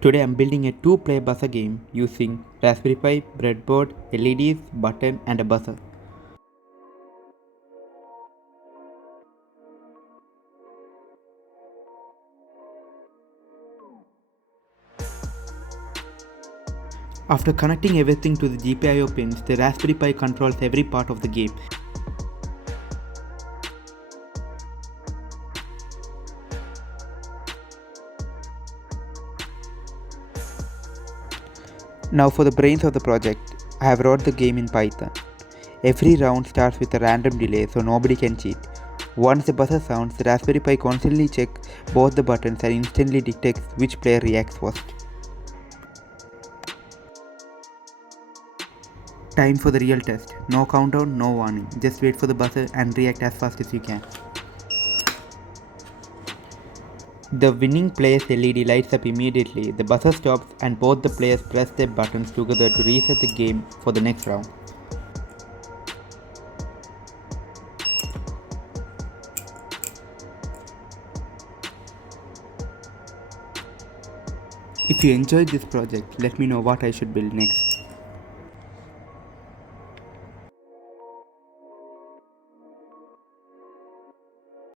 Today I'm building a two-player buzzer game using Raspberry Pi, breadboard, LEDs, button and a buzzer. After connecting everything to the GPIO pins, the Raspberry Pi controls every part of the game. Now for the brains of the project, I have wrote the game in Python. Every round starts with a random delay so nobody can cheat. Once the buzzer sounds, the Raspberry Pi constantly checks both the buttons and instantly detects which player reacts first. Time for the real test. No countdown, no warning. Just wait for the buzzer and react as fast as you can. The winning player's LED lights up immediately, the buzzer stops and both the players press their buttons together to reset the game for the next round. If you enjoyed this project, let me know what I should build next.